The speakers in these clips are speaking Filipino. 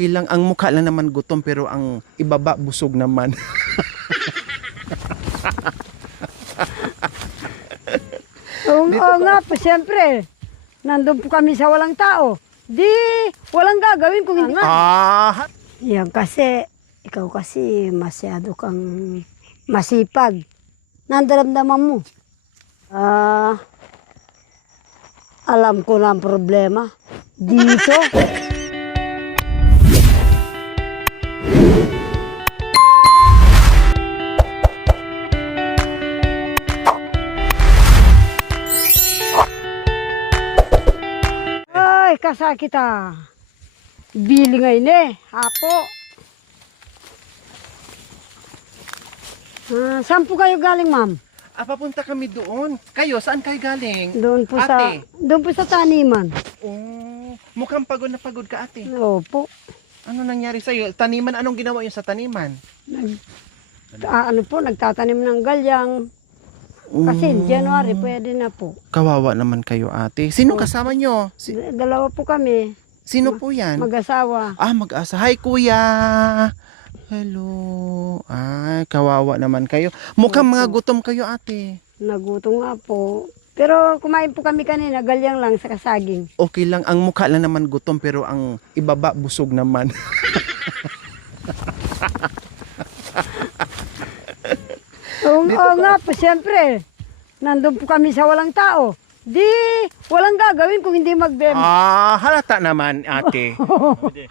Okay lang, ang mukha lang naman gutom pero ang ibaba busog naman. Oo nga po, siyempre. Nandun po kami sa walang tao. Di, walang gagawin kung hindi. Yan kasi, ikaw kasi masyado kang masipag. Nandaramdaman mo. Alam ko na ang problema. Dito. Ay, kasakit ah. Bili ngayon eh. Hapo. Saan po kayo galing, ma'am? Papunta kami doon. Kayo, saan kayo galing? Doon po ate? doon po sa taniman. Oh, mukhang pagod na pagod ka, ate. Opo. Ano nangyari sa'yo? Taniman, anong ginawa yun sa taniman? Nagtatanim ng galyang. Kasi January, pwede na po. Kawawa naman kayo, ate. Sino kasama nyo? Dalawa po kami. Sino po yan? Mag-asawa. Mag-asa. Hi, kuya. Hello. Ay, kawawa naman kayo. Mukhang mga gutom kayo, ate. Nagutom nga po. Pero kumain po kami kanina, galyang lang sa kasaging. Okay lang, ang mukha lang naman gutom pero ang ibaba busog naman. Oo nga po, siyempre. Nandun po kami sa walang tao. Di, walang gagawin kung hindi magbem. Halata naman, ate.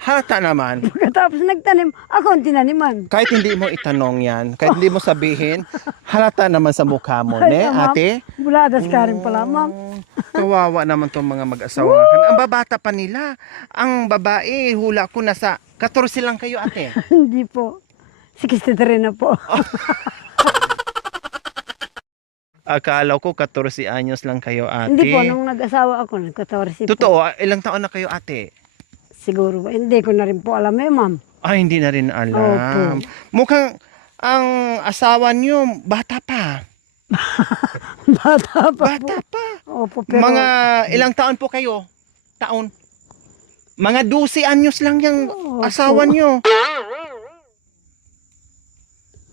Halata naman. Pagkatapos nagtanim, ako ang tinaniman. Kahit hindi mo itanong yan, kahit hindi mo sabihin, halata naman sa mukha mo, ne, ma'am. ate? Buladas ka rin pala, ma'am. Kawawa naman tong mga mag-asawa. Ang babata pa nila. Ang babae, hula ko nasa 14 lang kayo, ate. Hindi po. 63 na po. Akala ko 14 anyos lang kayo, ate. Hindi po, nung nag-asawa ako, nag-14 po. Totoo, ilang taon na kayo, ate? Siguro ba? Hindi ko na rin po alam ma'am. Hindi na rin alam. Opo. Mukhang ang asawa niyo, bata pa. Bata pa Bata po. pa. Opo, pero... Mga ilang taon po kayo? Taon? Mga 12 anyos lang yung Opo. asawa niyo.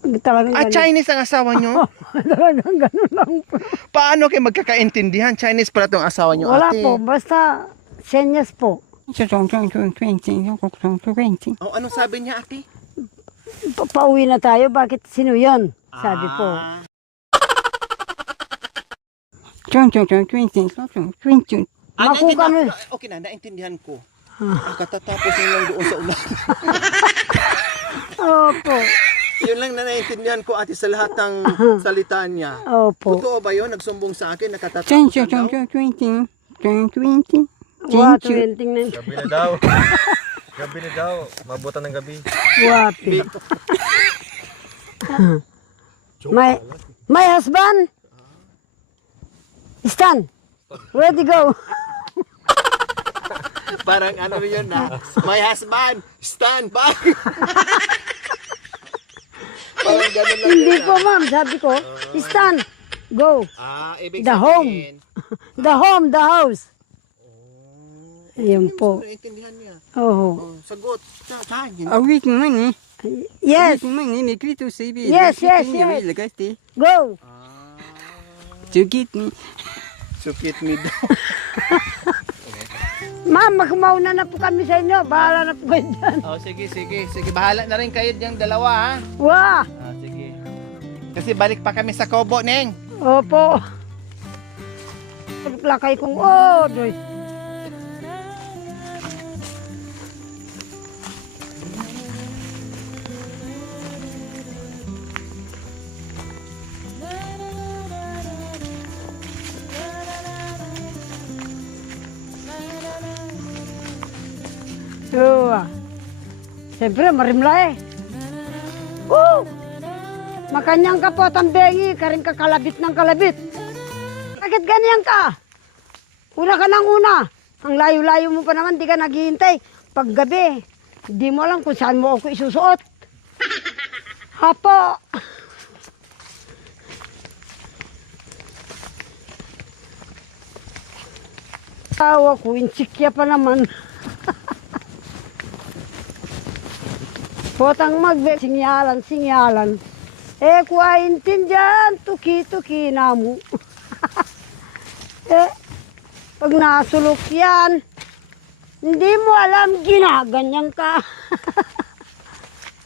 Talagang ganun. Chinese ang asawa niyo? Talagang ganun lang po. Paano kayo magkakaintindihan? Chinese pala tong asawa niyo, Wala ate? po, basta senyas po. Anong sabi niya, ate? Pauwi na tayo, bakit sino yun? Sabi po. Makuka mo. Okay na, naintindihan ko. Katatapos yun lang doon sa ulan. Opo. Yun lang na naintindihan ko, ate, sa lahat ng salita niya. Opo. Totoo ba yun? Nagsumbong sa akin, nakatatapos na daw? Twenting na. Gabi na daw. Gabi na daw. Mabutan ng gabi. Wapi. My husband. Stand. Ready, go. Parang ano yun na, my husband, stand by. Parang ganun lang Hindi yun. po, ma'am. Sabi ko, stand. Go. Ibig The home. sabihin, The home, the house. Ayun po. naintindihan niya. Oo. Sagot. Saan yun? Awit mo man eh. Yes. Awit mo man eh. May krito sa ibi. Yes, yes, yes. Lagasti. Go. Sugit ni. Sukit me daw. Ma'am, magmauna na po kami sa inyo. Bahala na po kayo dyan. Sige, sige. Sige, bahala na rin kayo diyang dalawa, ha? Wah. Sige. Kasi balik pa kami sa Kobo, Neng. Opo. Lakay kong, oh, doy. Siyempre, marimla eh. Makanyang ka po, tambengi, karing kakalabit ng kalabit. Bakit ganyan ka? Una ka ng una. Ang layo-layo mo pa naman, di ka naghihintay. Pag gabi, di mo alam kung saan mo ako isusuot. Hapo. Tawa ko, insikya pa naman. Potang singyalan. Kuha intindihan, tuki-tuki na mo. Pag nasulok yan, hindi mo alam, ginaganyan ka.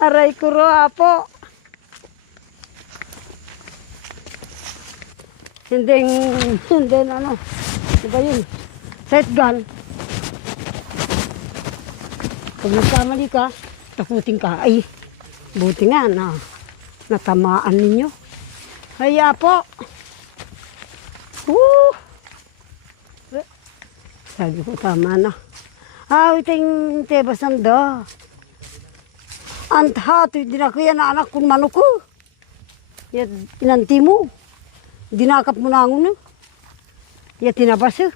Aray ko po. Hindi ano, diba yun? Set gun. Pag nagkamali ka, takutin ka. Ay, buti nga na natamaan ninyo. Kaya po. Sabi ko, tama na. Iting tebasan da. Antha, ito dinakuya na anak kong manuko. Yan, inanti mo. Dinakap mo na ako na. Yan, tinabas eh.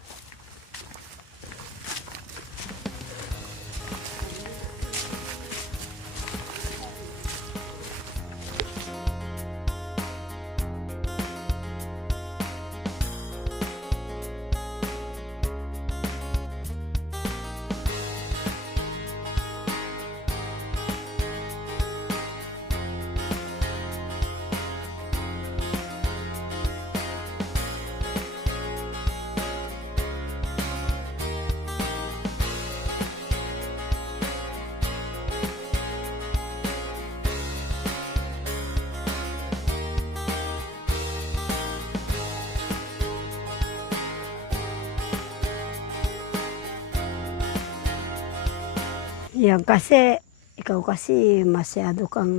Yan kasi, ikaw kasi masyado kang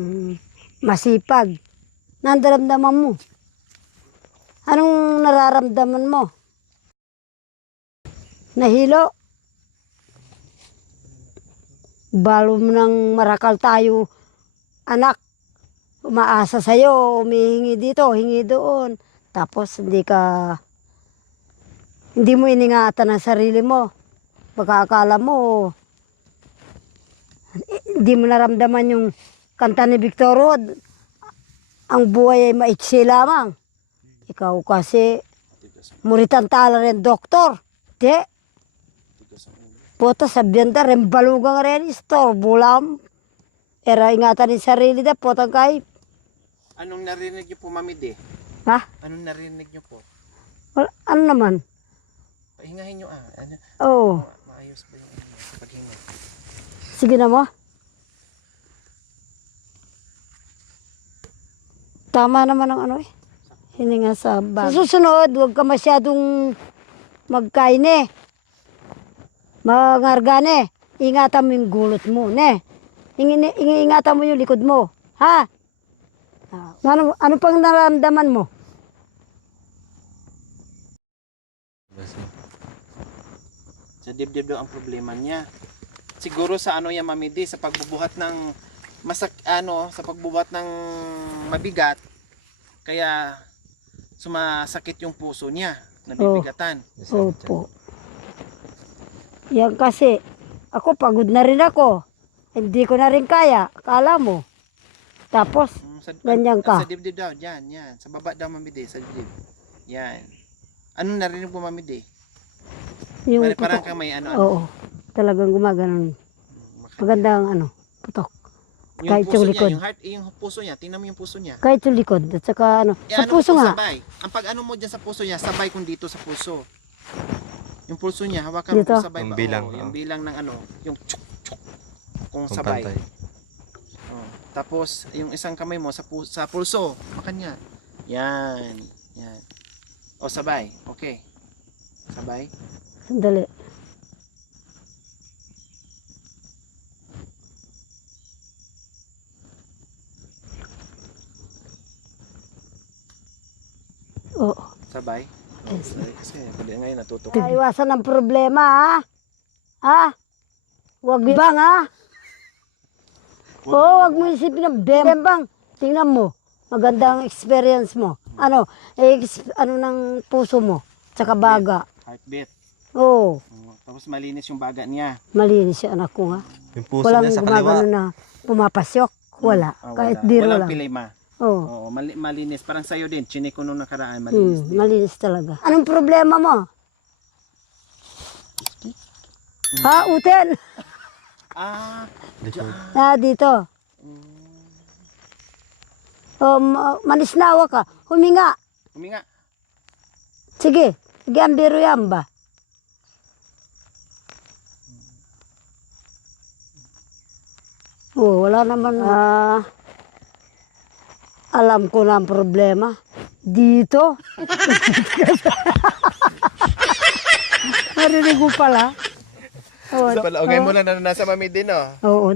masipag. Nandaramdaman mo. Anong nararamdaman mo? Nahilo? Balo mo nang marakal tayo, anak. Umaasa sa'yo, humihingi dito, hingi doon. Tapos hindi mo iningatan ang sarili mo. Baka akala mo, hindi mo naramdaman yung kanta ni Victor Rod. Ang buhay ay maiksi lamang. Ikaw kasi, muritan tala rin doktor. Di? Puta sabihan ta rin balugang rin istor. Bulam. Era ingatan ni sarili da. Puta kay. Anong narinig niyo po, Mami De? Ha? Anong narinig niyo po? Ano naman? Pahingahin niyo Ano? Oo. Maayos ba yung paghinga? Sige na mo. Tama naman ang ano eh. Hininga sa bag. Sa susunod, huwag ka masyadong magkain Mangargane. Ingatan mo yung gulot mo, ne? Ingatan mo yung likod mo. Ha? Ano pang nararamdaman mo? Sa dibdib daw ang problema niya. Siguro sa ano yan, Mami D, sa pagbubuhat ng sa pagbubuhat ng mabigat, kaya sumasakit yung puso niya, nabibigatan. Opo. Yan kasi, ako pagod na rin ako. Hindi ko na rin kaya, akala mo. Tapos, ganyan ka. Sa dibdib daw, yan. Sa baba daw, Mami D, sa dibdib. Yan. Anong narinig mo, Mami D? Yung parang putok. ka may ano. Oo, talagang gumaganon. Magandang putok. Yung Kahit puso yung niya, likod. yung heart, yung puso niya, tingnan mo yung puso niya. Kahit yung likod, at saka sa puso mo, nga. Sabay. Ang pag ano mo dyan sa puso niya, sabay kung dito sa puso. Yung pulso niya, hawakan mo Dito? kung sabay Yung pa. bilang, Yung bilang ng yung tsuk tsuk. Kung Kung sabay. pantay. Tapos, yung isang kamay mo sa pulso, makanya. Yan. O, sabay. Okay. Sabay. Sandali. Oo. Sabay. Yes. Kasi, pwede ngayon natutok. Iwasan ang problema, ha? Ha? Huwag bang, ha? Oo, huwag mo isipin ng bembang. Tingnan mo, maganda ang experience mo. Ano ng puso mo, tsaka baga. Heartbeat. Oo, Tapos malinis yung baga niya. malinis yung anak ko, ha? Yung puso Walang niya sa kaliwa. gumagano na pumapasyok. Wala, kahit biro Walang lang. pilema. Oo, Oo, malinis. Parang sa'yo din. Chinik ko nung nakaraan. Malinis din. malinis talaga. Anong problema mo? Ha, uten? Ah, Likod. Dito. Manisnawa ka. Huminga. Huminga. Sige. Sige, ang biro yan ba? Wala naman. Alam ko na ang problema. Dito. Narinig mo pala. Okay mo na nasa mami din, oh. Oo,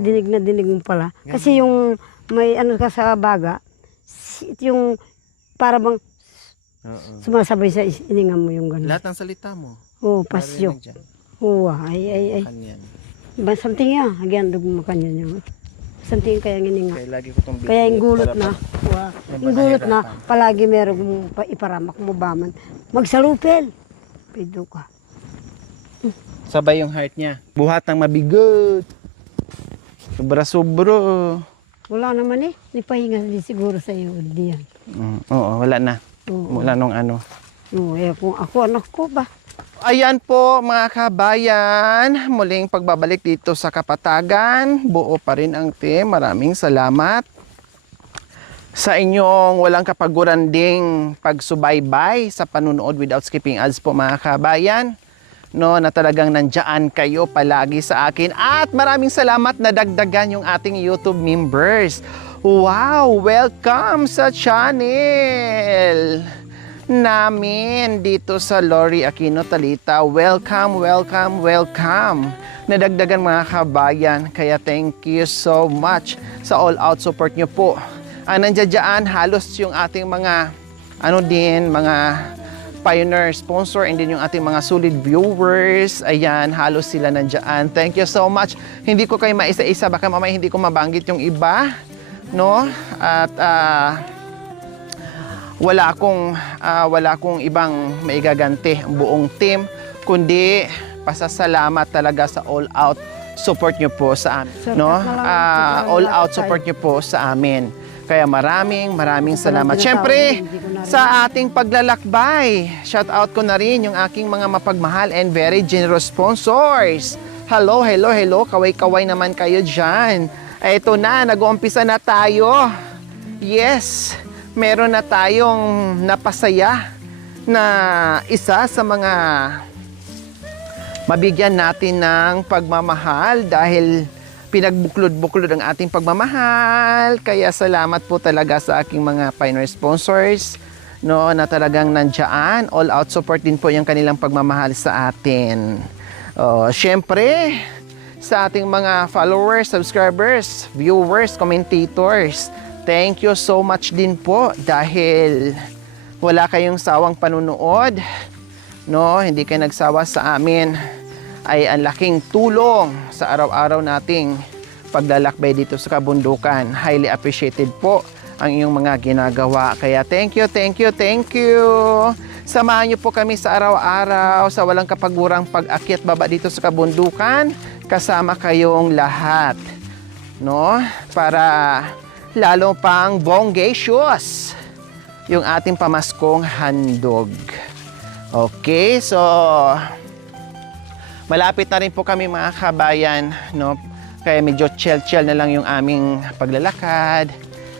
dinig na dinig mo pala. Kasi yung may ano ka sa baga, yung para bang sumasabay sa ininga mo yung gano'n. Lahat ng salita mo. Oo, pasyo. Narinig dyan. Oo, ay. Kanyan. Ba, something ya, agyan dug mo kanyan yun. Something kaya ngininga. Kaya lagi ko itong Kaya yung gulot na, yung gulot na, palagi meron mong iparamak mo baman. Magsalupel. Pido ka. Sabay yung heart niya. Buhat ng mabigat. Sobra-sobro. Wala naman eh. Nipahinga din siguro sa iyo. Diyan. Oo, wala na. Oo. Wala nung ano. Oo, kung ako, anak ko ba? Ayan po mga kabayan, muling pagbabalik dito sa Kapatagan. Buo pa rin ang team. Maraming salamat sa inyong walang kapaguran ding pagsubaybay sa panunood without skipping ads po mga kabayan. No, na talagang nandiyan kayo palagi sa akin. At maraming salamat na dagdagan yung ating YouTube members. Wow! Welcome sa channel namin dito sa Lori Aquino Talita. Welcome, welcome, welcome. Nadagdagan mga kabayan. Kaya thank you so much sa all-out support nyo po. Nandiyan halos yung ating mga mga pioneer sponsor and din yung ating mga solid viewers. Ayan, halos sila nandiyan. Thank you so much. Hindi ko kayo maisa-isa. Baka mamaya hindi ko mabanggit yung iba. No? At wala akong ibang maigaganti ang buong team, kundi pasasalamat talaga sa all-out support nyo po sa amin. No? All-out support nyo po sa amin. Kaya maraming salamat. Siyempre, sa ating paglalakbay, shout out ko na rin yung aking mga mapagmahal and very generous sponsors. Hello. Kaway-kaway naman kayo dyan. Ito na, nag-uumpisa na tayo. Yes, meron na tayong napasaya na isa sa mga mabigyan natin ng pagmamahal dahil pinagbuklod-buklod ang ating pagmamahal. Kaya salamat po talaga sa aking mga pioneer sponsors, no, na talagang nandiyan. All out support din po yung kanilang pagmamahal sa atin. Syempre, sa ating mga followers, subscribers, viewers, commentators, thank you so much din po dahil wala kayong sawang panunood, no, hindi kayo nagsawa sa amin. Ay ang laking tulong sa araw-araw nating paglalakbay dito sa kabundukan. Highly appreciated po ang inyong mga ginagawa. Kaya thank you. Samahan niyo po kami sa araw-araw sa walang kapagurang pag-akyat baba dito sa kabundukan. Kasama kayong lahat, no? Para lalo pang bongacious yung ating pamaskong handog. Okay, so malapit na rin po kami mga kabayan, no? Kaya medyo chill na lang yung aming paglalakad.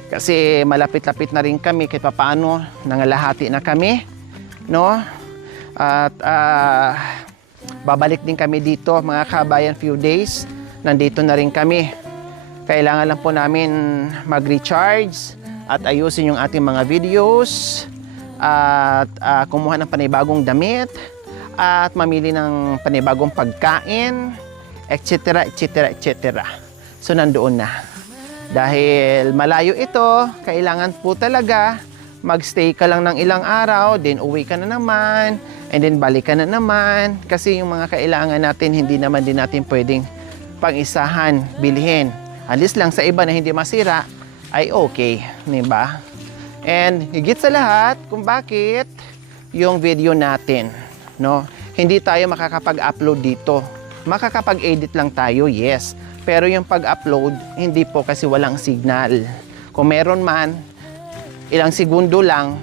Kasi malapit-lapit na rin kami kahit papaano nangalahati na kami, no? At babalik din kami dito mga kabayan few days. Nandito na rin kami. Kailangan lang po namin mag-recharge at ayusin yung ating mga videos at kumuha ng panibagong damit at mamili ng panibagong pagkain, etc. So nandoon na. Dahil malayo ito, kailangan po talaga magstay ka lang ng ilang araw, then uwi ka na naman, and then balik ka na naman. Kasi yung mga kailangan natin, hindi naman din natin pwedeng pang-isahan, bilhin. At least lang sa iba na hindi masira, ay okay, diba? And higit sa lahat, kung bakit yung video natin, no? Hindi tayo makakapag-upload dito. Makakapag-edit lang tayo, yes. Pero yung pag-upload, hindi po kasi walang signal. Kung meron man, ilang segundo lang,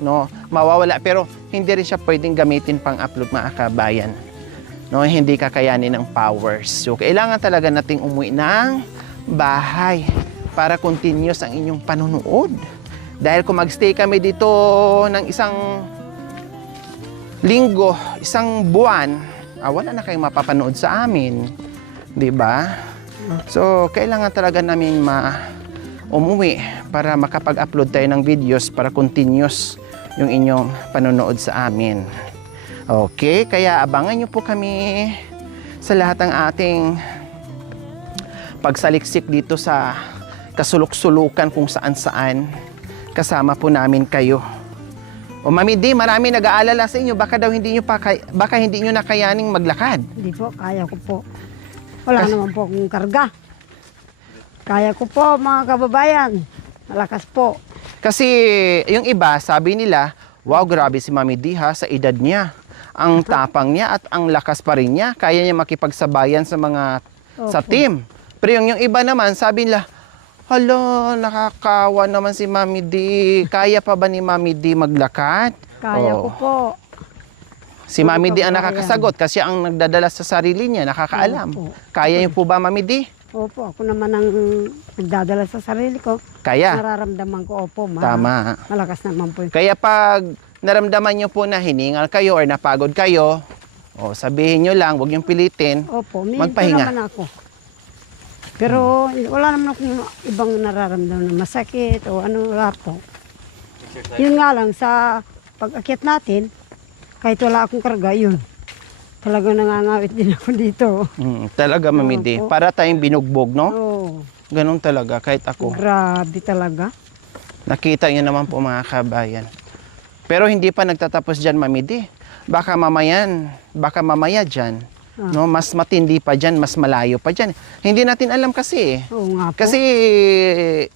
no, mawawala. Pero hindi rin siya pwedeng gamitin pang-upload mga kabayan. No, hindi kakayanin ng powers. So, kailangan talaga nating umuwi ng bahay para continuous ang inyong panunood. Dahil kung magstay kami dito ng isang linggo, isang buwan, wala na kayong mapapanood sa amin. 'Di ba? So, kailangan talaga namin umuwi para makapag-upload tayo ng videos para continuous yung inyong panonood sa amin. Okay, kaya abangan nyo po kami sa lahat ng ating pagsaliksik dito sa kasulok-sulukan kung saan-saan. Kasama po namin kayo. O Mami D, marami nag-aalala sa inyo. Baka daw hindi nyo nakayaning maglakad. Hindi po, kaya ko po. Wala naman po akong karga. Kaya ko po, mga kababayan. Malakas po. Kasi yung iba, sabi nila, wow, grabe si Mami D ha, sa edad niya. Ang tapang niya at ang lakas pa rin niya. Kaya niya makipagsabayan sa sa team. Pero yung iba naman, sabi nila, hala, nakakawa naman si Mami D. Kaya pa ba ni Mami D maglakad? Kaya ko po. Si Mami D ang nakakasagot kasi ang nagdadala sa sarili niya, nakakaalam. Opo. Kaya niyo po ba, Mami D? Opo, ako naman ang nagdadala sa sarili ko. Kaya. Nararamdaman ko, opo, Tama. malakas naman po. Kaya pag naramdaman niyo po na hiningal kayo or napagod kayo, sabihin niyo lang, huwag niyong pilitin. Opo, magpahinga. naman ako. Pero wala naman akong ibang nararamdaman na masakit o ano, wala po. Yun nga lang, sa pag-akyat natin, kahit wala akong karga, yun. Talagang nangangawit din ako dito. Talaga, Mami D. Opo. Para tayong binugbog, no? Oo, Ganun talaga, kahit ako. grabe talaga. Nakita niyo naman po mga kabayan. Pero hindi pa nagtatapos dyan, Mami D. Baka mamaya dyan, no, mas matindi pa dyan, mas malayo pa dyan. Hindi natin alam kasi. Oo nga po. Kasi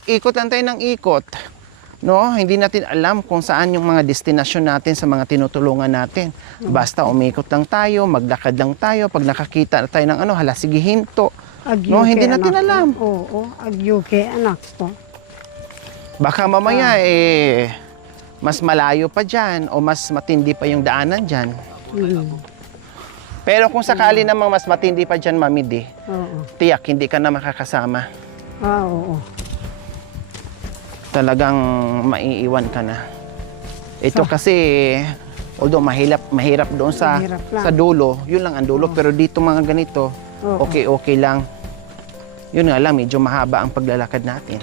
ikot lang tayo ng ikot. No, hindi natin alam kung saan yung mga destinasyon natin sa mga tinutulungan natin. Basta umikot lang tayo, maglakad lang tayo. Pag nakakita tayo ng hala, sige hinto. No, hindi natin alam. Oo, agyuke, anak ko. Baka mamaya mas malayo pa dyan o mas matindi pa yung daanan dyan. Pero kung sakali namang mas matindi pa dyan, Mami D, Oo. tiyak hindi ka na makakasama. Oo. Talagang maiiwan ka na. Ito kasi, although mahirap doon Mahirap lang. sa dulo, yun lang ang dulo. Pero dito mga ganito, Oo. okay lang. Yun nga lang, medyo mahaba ang paglalakad natin.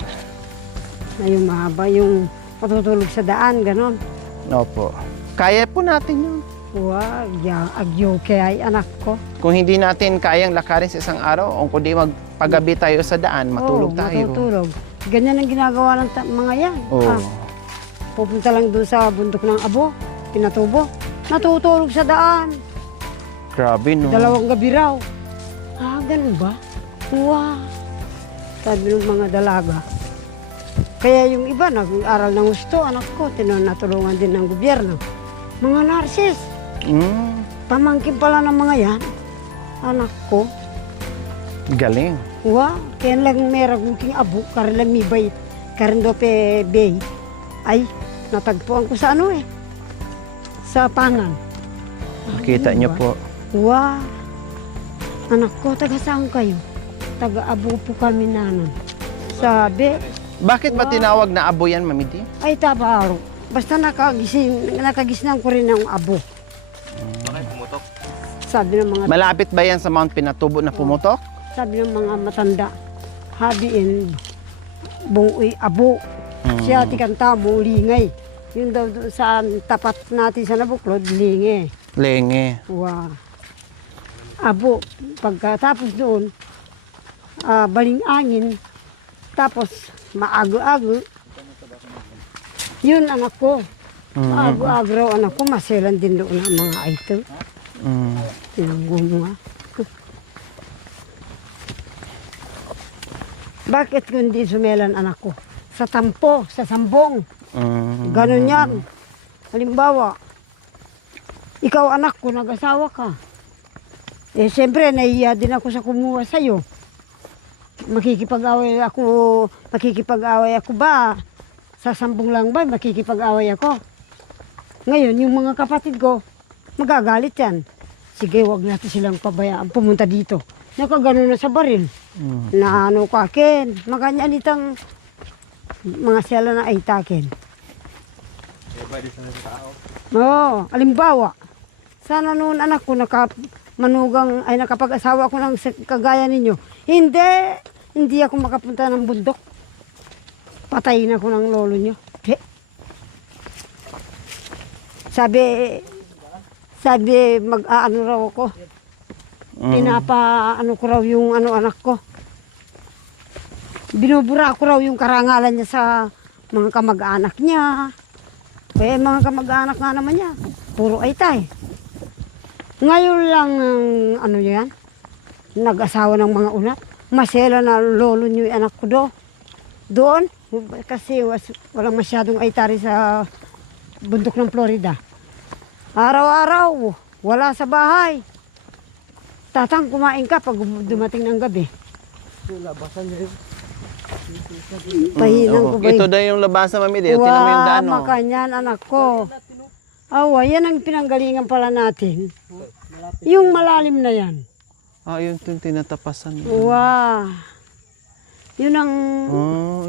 Na yung mahaba, yung patutulog sa daan, ganon. Opo. Kaya po natin yun. Wag, agyuke ay anak ko. Kung hindi natin kayang lakarin sa isang araw, o kundi magpagabi tayo sa daan, matulog Oo, tayo. matutulog. Ganyan ang ginagawa ng mga yan. Oo. Pupunta lang doon sa bundok ng abo, Pinatubo. Natutulog sa daan. Grabe, no? 2 gabi raw. Ganun ba? Wow. Sabi ng mga dalaga. Kaya yung iba, nag-aral ng gusto, anak ko, natulungan din ng gobyerno. Mga nurses. Pamangkin pala ng mga yan. Anak ko. Galing. Wow. Kaya lang merang king abo, karilang mibay, karindope bay. Ay, natagpuan ko sa sa Panan. Makita niyo po. Wow. Anak ko, taga saan kayo? Taga-abo po kami nanan. Sabi, Bakit ba tinawag na abo yan, Mami D? ay tabaro. Basta nakagisnan ko rin ng abo. Bakit pumutok? Sabi ng mga Malapit ba yan sa Mount Pinatubo na pumutok? sabi ng mga matanda, habiin bungoy abo. Siya tikanta mo lingay. Yun daw doon sa tapat natin sa Nabuklod, linge. Lenge. Wow. Abo. Pagkatapos doon, baling angin. Tapos maago-ago. Yun anak ko. Maago-ago raw anak ko. Maselan din doon ang mga ito. Tinanggo mo nga. Bakit kundi sumelan anak ko? Sa tampo, sa sambong. Ganon yan. Halimbawa, ikaw anak ko, nag-asawa ka. Siyempre, nahiya din ako sa kumuha sa'yo. Makikipag-away ako ba? Sa sambong lang ba, makikipag-away ako? Ngayon, yung mga kapatid ko, magagalit yan. Sige, wag natin silang pabayaan pumunta dito. nakagano na sa baril. Na ano kakin, maganyan itang mga sila na ay takin. Oo, alimbawa, sana noon anak ko nakapag-asawa ko ng kagaya ninyo. Hindi ako makapunta ng bundok. Patayin ako ng lolo nyo. Sabi mag-aano raw ako. Ano ko raw yung anak ko. Binubura ko raw yung karangalan niya sa mga kamag-anak niya. Mga kamag-anak nga naman niya. Puro ay tay. Ngayon lang yan. Nag-asawa ng mga unat. Masela na lolo niyo yung anak ko doon. Kasi walang masyadong aytari sa bundok ng Florida. Araw-araw, wala sa bahay. Tatang kumain ka pag dumating ng gabi. Pahinang ko ba? Ito daw yung labasan, Mami Di. Tinan mo yung daan. Makanyan, anak ko. Awa, yan ang pinanggalingan pala natin. Yung malalim na yan. Yun yung tinatapasan. Wow. Yun ang...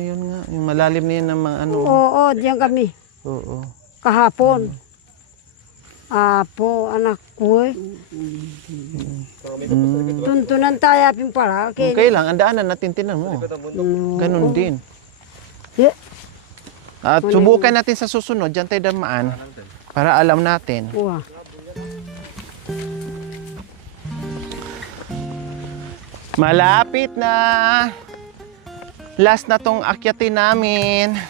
Yun nga. Yung malalim na yun ng mga ano. Oo, diyan kami. Oo. Kahapon. Apo, anak ko. Tuntunan tayo aping para. Okay lang, ang daanan natin tinan mo. Ganon din. Yeah. At subukan natin sa susunod, dyan tayo damaan. Para alam natin. Wow. Malapit na. Last na tong akyatin namin.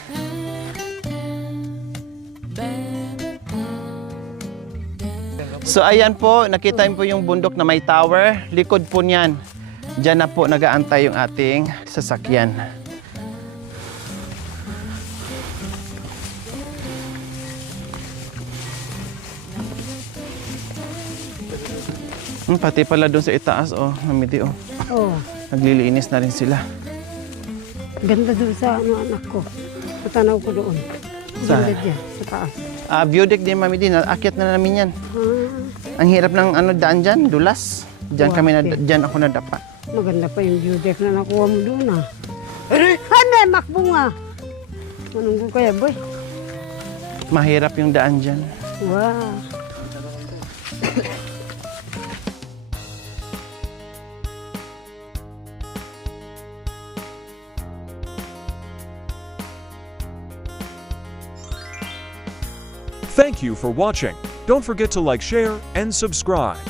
So ayan po, nakita mo po yung bundok na may tower. Likod po niyan. Diyan na po nag-aantay yung ating sasakyan. Pati pala doon sa itaas, Mamidi, Oh, naglilinis na rin sila. ganda doon sa anak ko. Patanaw ko doon. Ganda dyan, sa taas. View deck din, Mamidi. Akyat na namin yan. Ang hirap ng daan dyan, dulas. Diyan ako nadapa. Maganda pa yung view deck na nakuha mo doon May makbunga. Anong ko kaya, boy? Mahirap yung daan dyan. Wow. Thank you for watching. Don't forget to like, share, and subscribe.